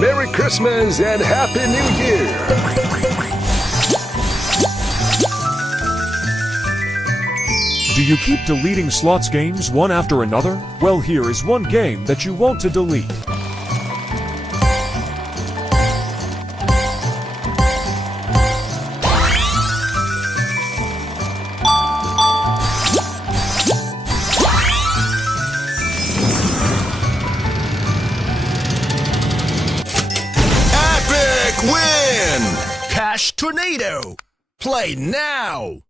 Merry Christmas and Happy New Year! Do you keep deleting slots games one after another? Well, here is one game that you want to delete. Epic win! Cash Tornado! Play now!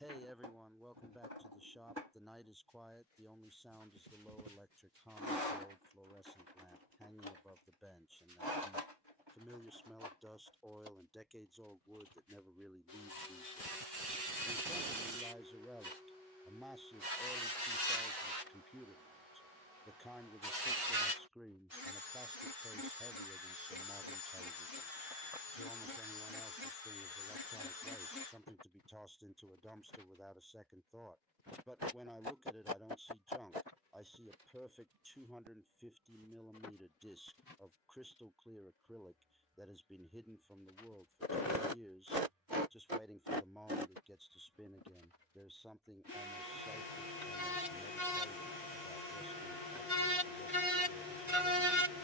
Hey everyone, welcome back to the shop. The night is quiet. The only sound is the low electric hum of the old fluorescent lamp hanging above the bench and that deep, familiar smell of dust, oil, and decades-old wood that never really leaves these days. In front of me lies a relic, a massive early 2000s computer monitor, the kind with a thick glass screen and a plastic case heavier than some modern televisions. To almost anyone else, this thing is electronic waste, something to be tossed into a dumpster without a second thought. But when I look at it, I don't see junk. I see a perfect 250mm disc of crystal clear acrylic that has been hidden from the world for 20 years, just waiting for the moment it gets to spin again. There's something almost sacred, almost meditative about rescuing objects the rest of the world is already looking at.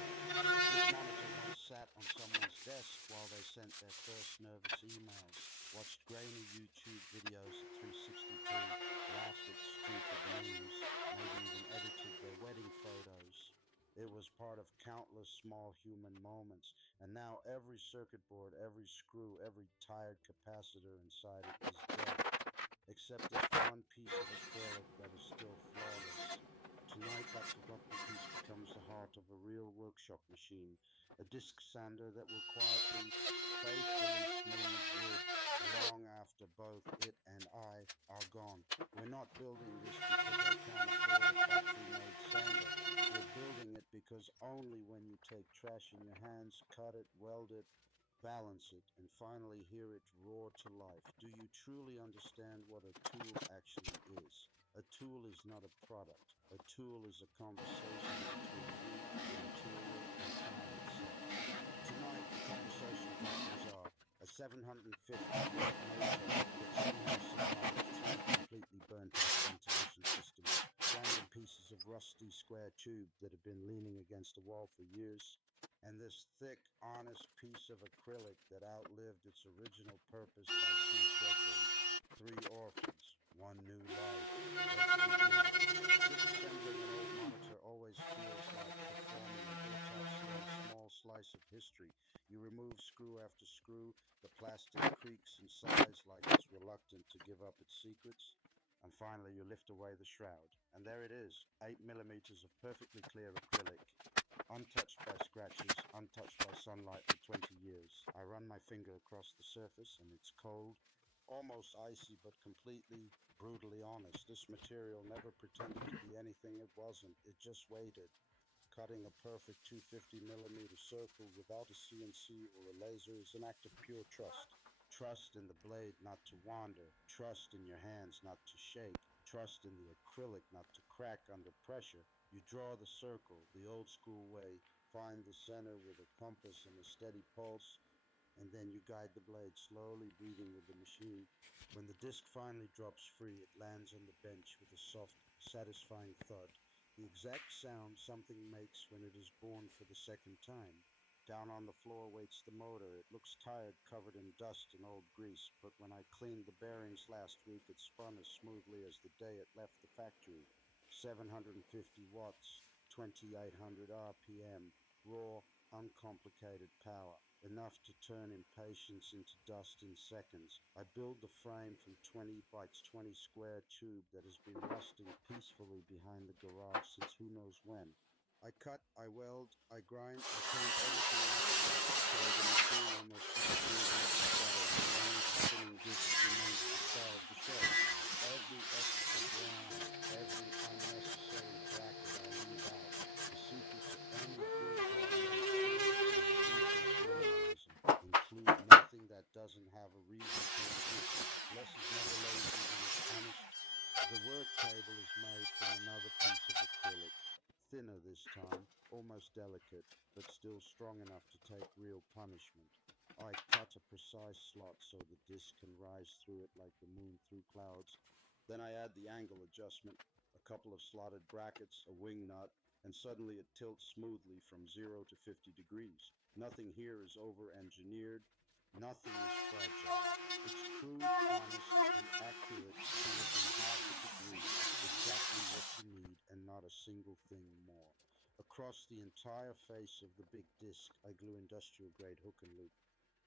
This monitor once sat on someone's desk while they sent their first nervous emails, watched grainy YouTube videos at 360p, laughed at stupid memes, maybe even edited their wedding photos. It was part of countless small human moments, and now every circuit board, every screw, every tired capacitor inside it is dead, except this one piece of acrylic that is still flawless. Tonight, that forgotten piece becomes the heart of a real workshop machine, a disc sander that will quietly, faithfully smooth wood long after both it and I are gone. We're not building this because I can't afford a factory-made sander. We're building it because only when you take trash in your hands, cut it, weld it, balance it, and finally hear it roar to life, do you truly understand what a tool actually is. A tool is not a product. A tool is a conversation between you, the material, and time itself. Tonight, the conversation partners are a 750-watt motor that somehow survived three completely burnt-out ventilation systems, random pieces of rusty square tube that have been leaning against a wall for years, and this thick, honest piece of acrylic that outlived its original purpose by 2 decades. 3 orphans, 1 new life. Let's begin. Disassembling an old monitor always feels like performing an autopsy on a small slice of history. You remove screw after screw, the plastic creaks and sighs like it's reluctant to give up its secrets. And finally, you lift away the shroud. And there it is, 8mm of perfectly clear acrylic, untouched by scratches, untouched by sunlight for 20 years. I run my finger across the surface and it's cold, almost icy, but completely, brutally honest. This material never pretended to be anything it wasn't. It just waited. Cutting a perfect 250mm circle without a CNC or a laser is an act of pure trust. Trust in the blade not to wander. Trust in your hands not to shake. Trust in the acrylic not to crack under pressure. You draw the circle the old school way, find the center with a compass and a steady pulse, and then you guide the blade slowly, breathing with the machine. When the disc finally drops free, it lands on the bench with a soft, satisfying thud, the exact sound something makes when it is born for the second time. Down on the floor waits the motor. It looks tired, covered in dust and old grease, but when I cleaned the bearings last week, it spun as smoothly as the day it left the factory. 750 watts, 2800 RPM, raw, uncomplicated power, enough to turn impatience into dust in seconds. I build the frame from 20 by 20 square tube that has been rusting peacefully behind the garage since who knows when. I cut, I weld, I grind, I paint everything out so the machine almost disappears into shadows. The only spinning disc remains the star of the show. Every extra ground, every unnecessary bracket I leave out. The secret to any good automated tool is ruthless minimalism. Include nothing that doesn't have a reason to exist. Less is never lazy when it's honest. The work table is made from another piece of acrylic. this time, almost delicate, but still strong enough to take real punishment. I cut a precise slot so the disc can rise through it like the moon through clouds. Then I add the angle adjustment, a couple of slotted brackets, a wing nut, and suddenly it tilts smoothly from 0 to 50 degrees. Nothing here is over-engineered. Nothing is fragile. It's crude, honest, and accurate to within half a degree, exactly what you need and not a single thing more. Across the entire face of the big disc, I glue industrial-grade hook and loop.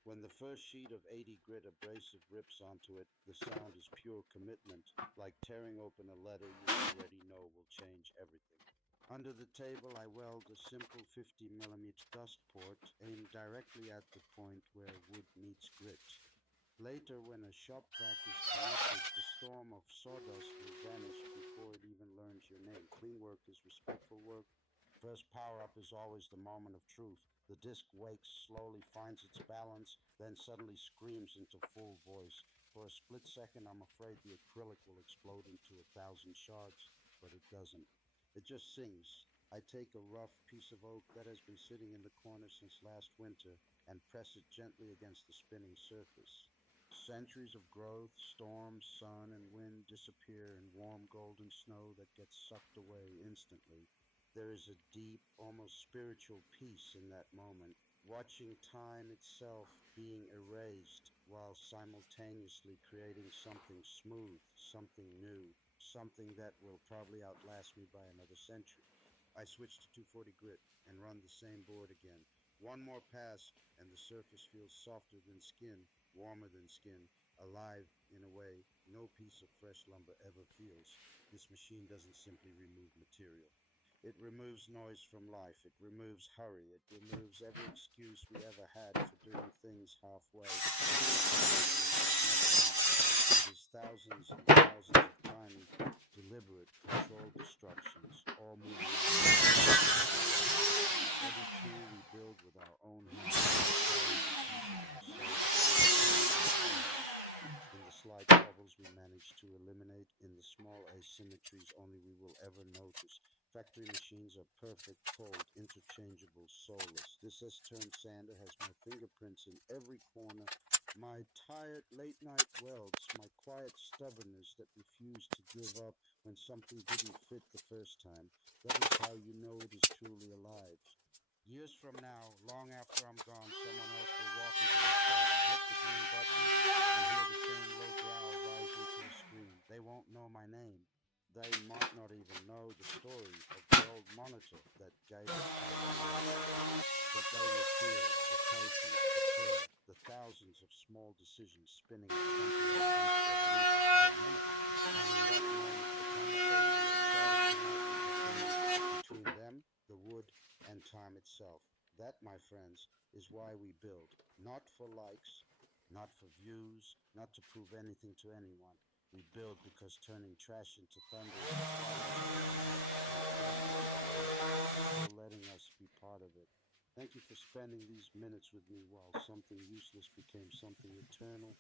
When the first sheet of 80 grit abrasive rips onto it, the sound is pure commitment, like tearing open a letter you already know will change everything. Under the table, I weld a simple 50mm dust port aimed directly at the point where wood meets grit. Later, when a shop vac is connected, the storm of sawdust will vanish before it even learns your name. Clean work is respectful work. First power-up is always the moment of truth. The disc wakes, slowly finds its balance, then suddenly screams into full voice. For a split second, I'm afraid the acrylic will explode into 1,000 shards, but it doesn't. It just sings. I take a rough piece of oak that has been sitting in the corner since last winter and press it gently against the spinning surface. Centuries of growth, storms, sun, and wind disappear in warm golden snow that gets sucked away instantly. There is a deep, almost spiritual peace in that moment, watching time itself being erased while simultaneously creating something smooth, something new, something that will probably outlast me by another century. I switch to 240 grit and run the same board again. One more pass and the surface feels softer than skin, warmer than skin, alive in a way no piece of fresh lumber ever feels. This machine doesn't simply remove material. It removes noise from life. It removes hurry. It removes every excuse we ever had for doing things halfway. It is thousands and thousands of tiny, deliberate, controlled destructions, all moving. Every tool we build with our own hands. In the slight troubles we manage to eliminate, in the small asymmetries only we will ever notice. Factory machines are perfect, cold, interchangeable, soulless. This S-turn sander has my fingerprints in every corner, my tired late-night welds, my quiet stubbornness that refused to give up when something didn't fit the first time. That is how you know it is truly alive. Years from now, long after I'm gone, someone else will walk into the shop, hit the green button, and hear the same low growl rising to a scream. They won't know my name. They might not even know the story of the old monitor that gave us hope, but they will feel the patience, the care, the thousands of small decisions spinning 28 inch revolutions per minute. And in that moment, the conversation that started between them, the wood, and time itself. That, my friends, is why we build. Not for likes, not for views, not to prove anything to anyone. We build because turning trash into thunder is still letting us be part of it. Thank you for spending these minutes with me while something useless became something eternal.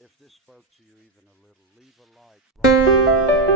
If this spoke to you even a little, leave a like.